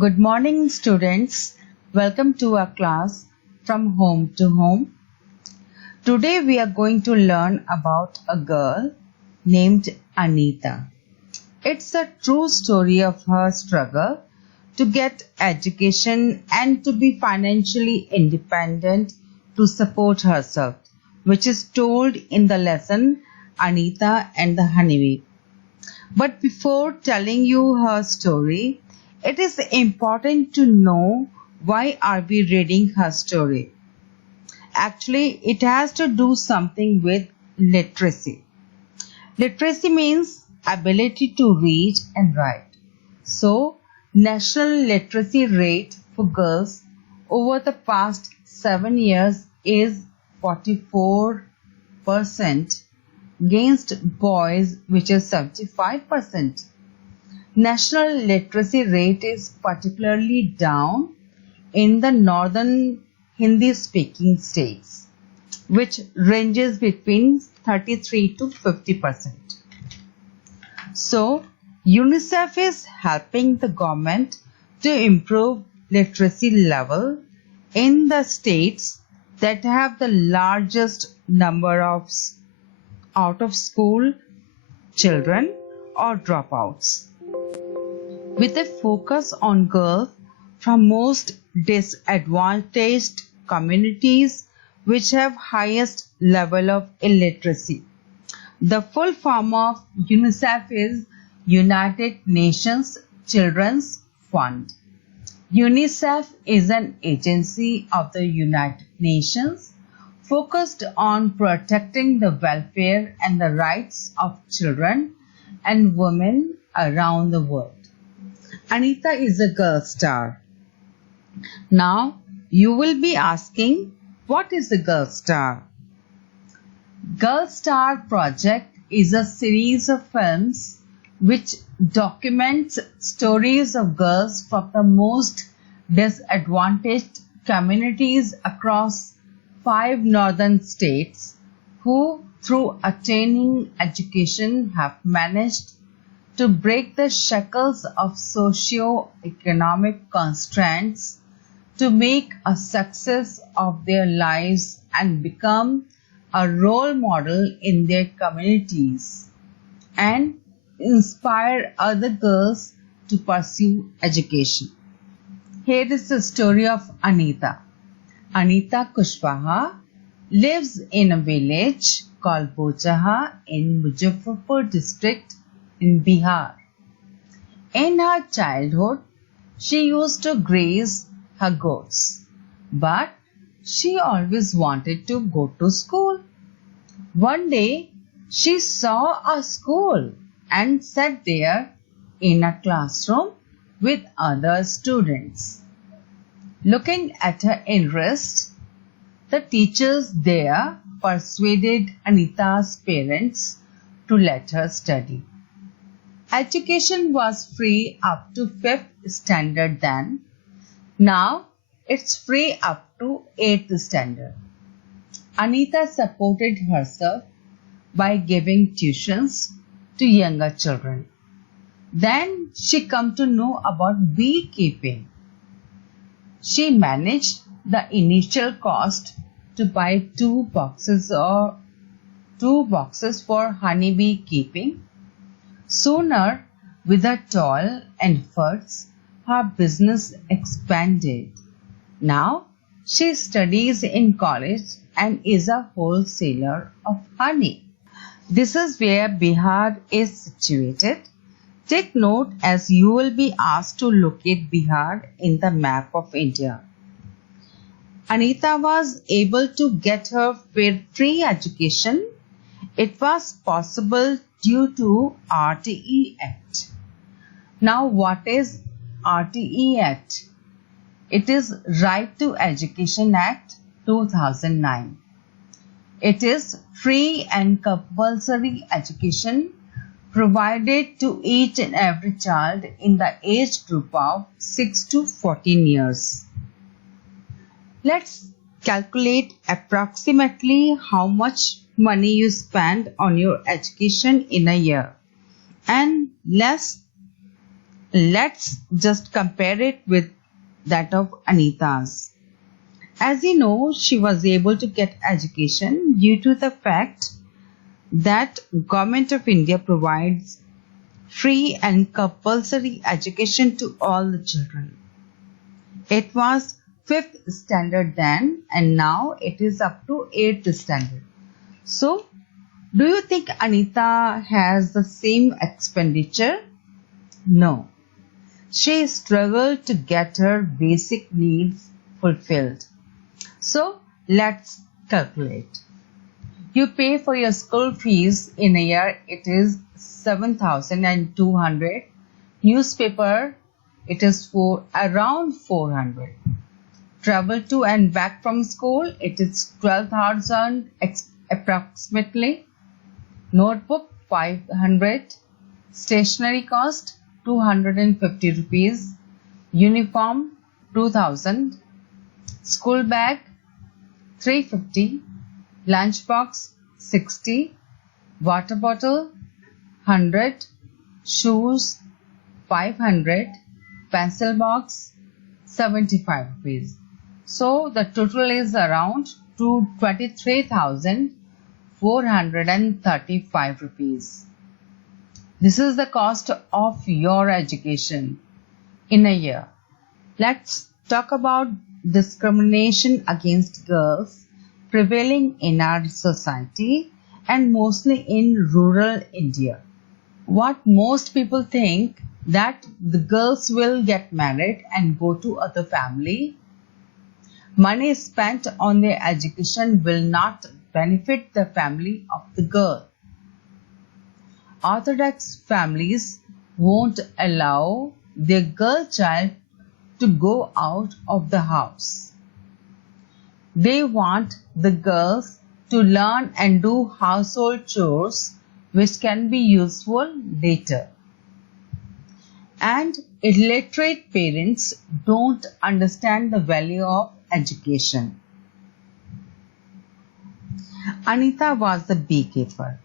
Good morning, students. Welcome to our class From Home to Home. Today we are going to learn about a girl named Anita. It's a true story of her struggle to get education and to be financially independent to support herself, which is told in the lesson Anita and the Honeybee. But before telling you her story, it is important to know why are we reading her story. Actually, it has to do something with literacy. Literacy means ability to read and write. So, national literacy rate for girls over the past 7 years is 44% against boys, which is 75%. National literacy rate is particularly down in the northern Hindi-speaking states, which ranges between 33 to 50%. So, UNICEF is helping the government to improve literacy level in the states that have the largest number of out-of-school children or dropouts. With a focus on girls from most disadvantaged communities which have highest level of illiteracy. The full form of UNICEF is United Nations Children's Fund. UNICEF is an agency of the United Nations focused on protecting the welfare and the rights of children and women around the world. Anita is a girl star. Now, you will be asking, what is a girl star? Girl Star Project is a series of films which documents stories of girls from the most disadvantaged communities across 5 northern states who, through attaining education, have managed to break the shackles of socio-economic constraints to make a success of their lives and become a role model in their communities and inspire other girls to pursue education. Here is the story of Anita. Anita Kushwaha lives in a village called Bochaha in Muzaffarpur district in Bihar. In her childhood, she used to graze her goats, but she always wanted to go to school. One day, she saw a school and sat there in a classroom with other students. Looking at her interest, the teachers there persuaded Anita's parents to let her study. Education was free up to 5th standard then. Now it's free up to 8th standard. Anita supported herself by giving tuitions to younger children. Then she came to know about beekeeping. She managed the initial cost to buy 2 boxes for honeybee keeping. Sooner, with her toil and efforts, her business expanded. Now, she studies in college and is a wholesaler of honey. This is where Bihar is situated. Take note as you will be asked to locate Bihar in the map of India. Anita was able to get her free education. It was possible due to RTE Act. Now, what is RTE Act? It is Right to Education Act 2009. It is free and compulsory education provided to each and every child in the age group of 6 to 14 years. Let's calculate approximately how much money you spend on your education in a year, and let's Let's just compare it with that of Anita's. As you know, she was able to get education due to the fact that Government of India provides free and compulsory education to all the children. It was 5th standard then, and now it is up to 8th standard. So, do you think Anita has the same expenditure? No. She struggled to get her basic needs fulfilled. So, let's calculate. You pay for your school fees in a year, it is 7,200. Newspaper, it is for around 400. Travel to and back from school, it is 12,000 approximately. Notebook, 500. Stationery cost, 250 rupees. Uniform, 2,000. School bag, 350. Lunchbox, 60. Water bottle, 100. Shoes, 500. Pencil box, 75 rupees. So the total is around 23,435 rupees. This is the cost of your education in a year. Let's talk about discrimination against girls prevailing in our society and mostly in rural India. What most people think that the girls will get married and go to other family. Money spent on their education will not benefit the family of the girl. Orthodox families won't allow their girl child to go out of the house. They want the girls to learn and do household chores which can be useful later. And illiterate parents don't understand the value of education. Anita was the beekeeper.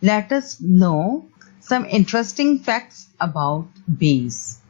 Let us know some interesting facts about bees.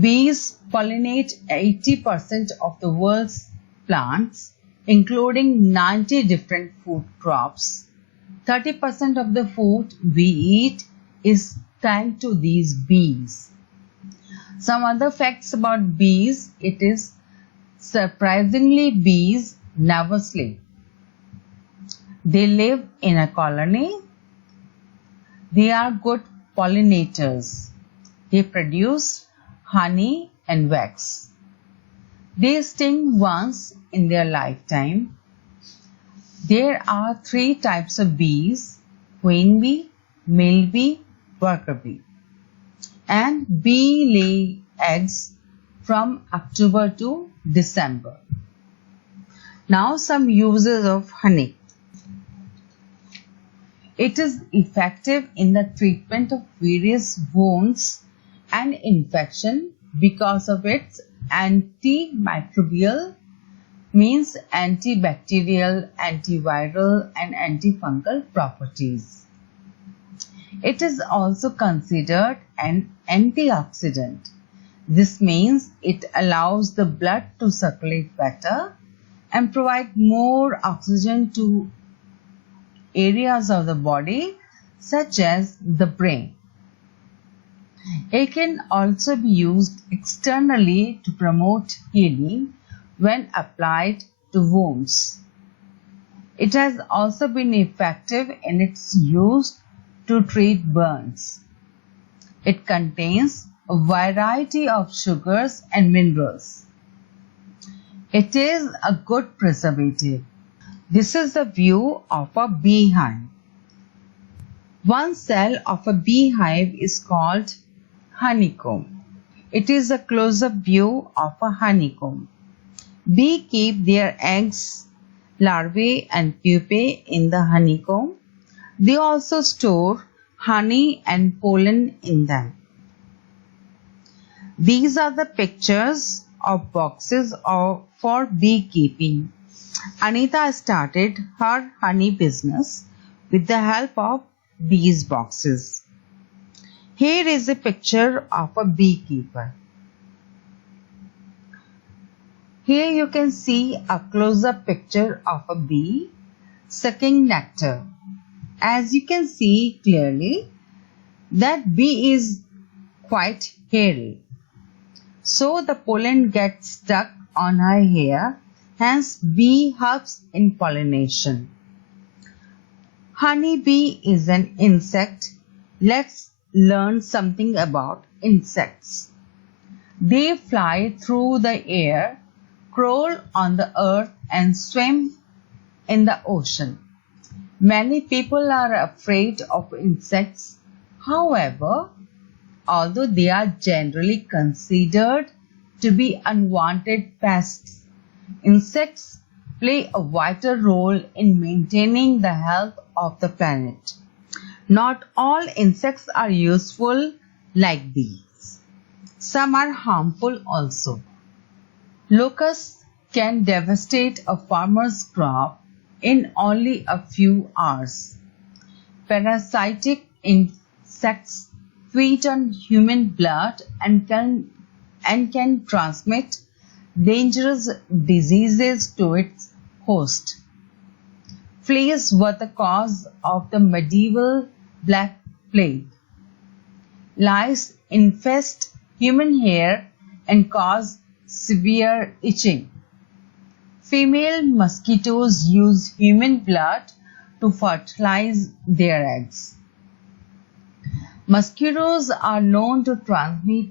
Bees pollinate 80% of the world's plants, including 90 different food crops. 30% of the food we eat is thanks to these bees. Some other facts about bees, it is surprisingly bees never sleep. They live in a colony. They are good pollinators. They produce honey and wax. They sting once in their lifetime. There are 3 types of bees: queen bee, male bee, worker bee. And bee lay eggs from October to December. Now some uses of honey. It is effective in the treatment of various wounds and infection because of its antimicrobial, means antibacterial, antiviral and antifungal properties. It is also considered an antioxidant. This means it allows the blood to circulate better and provide more oxygen to areas of the body such as the brain. It can also be used externally to promote healing when applied to wounds. It has also been effective in its use to treat burns. It contains a variety of sugars and minerals. It is a good preservative. This is the view of a beehive. One cell of a beehive is called honeycomb. It is a close-up view of a honeycomb. Bees keep their eggs, larvae and pupae in the honeycomb. They also store honey and pollen in them. These are the pictures of boxes for beekeeping. Anita started her honey business with the help of these boxes. Here is a picture of a beekeeper. Here you can see a close-up picture of a bee sucking nectar. As you can see clearly, that bee is quite hairy. So the pollen gets stuck on her hair, hence bee helps in pollination. Honeybee is an insect. Let's learn something about insects. They fly through the air, crawl on the earth and swim in the ocean. Many people are afraid of insects. However, although they are generally considered to be unwanted pests, insects play a vital role in maintaining the health of the planet. Not all insects are useful like bees. Some are harmful also. Locusts can devastate a farmer's crop in only a few hours. Parasitic insects feed on human blood and can transmit dangerous diseases to its host. Fleas were the cause of the medieval Black Plague. Lice infest human hair and cause severe itching. Female mosquitoes use human blood to fertilize their eggs. Mosquitoes are known to transmit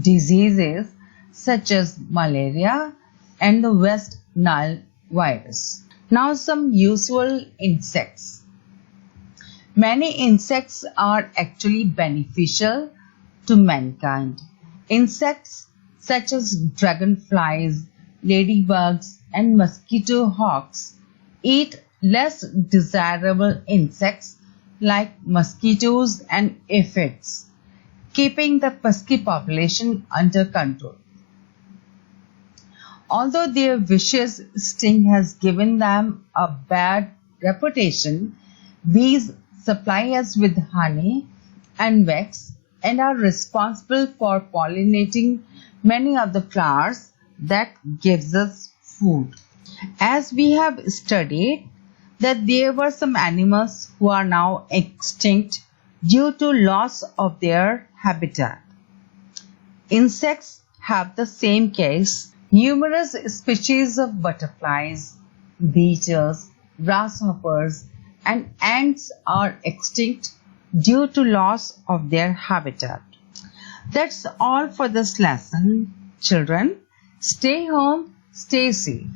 diseases such as malaria and the West Nile virus. Now some useful insects. Many insects are actually beneficial to mankind. Insects such as dragonflies, ladybugs, and mosquito hawks eat less desirable insects like mosquitoes and aphids, keeping the pesky population under control. Although their vicious sting has given them a bad reputation, bees supply us with honey and wax and are responsible for pollinating many of the flowers that gives us food. As we have studied that there were some animals who are now extinct due to loss of their habitat. Insects have the same case. Numerous species of butterflies, beetles, grasshoppers, and ants are extinct due to loss of their habitat. That's all for this lesson, children. Stay home, stay safe.